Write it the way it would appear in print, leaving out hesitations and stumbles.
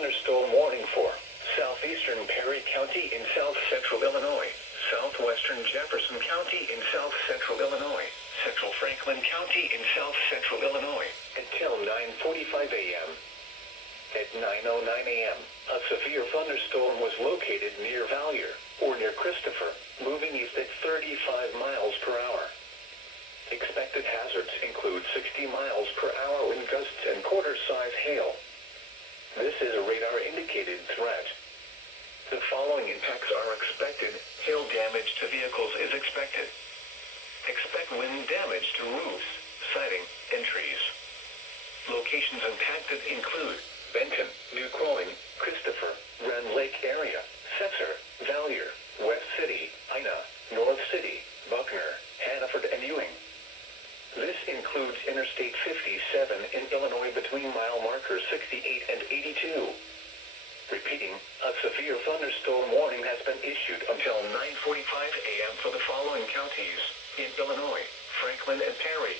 thunderstorm warning for southeastern Perry County in south-central Illinois, southwestern Jefferson County in south-central Illinois, central Franklin County in south-central Illinois, until 9:45 a.m. At 9:09 a.m., a severe thunderstorm was located near Valier, or near Christopher, moving east at 35 miles per hour. Expected hazards include 60 miles per hour wind gusts and quarter-size hail. This is a radar-indicated threat. The following impacts are expected. Hail damage to vehicles is expected. Expect wind damage to roofs, siding, and trees. Locations impacted include Benton, New Croing, Christopher, Rand Lake area, Setzer, Valier, West City, Ina, North City, Buckner, Hannaford, and Ewing. This includes Interstate 57 in Illinois between mile markers 68 and 82. Repeating, a severe thunderstorm warning has been issued until 9:45 a.m. for the following counties in Illinois: Franklin and Perry,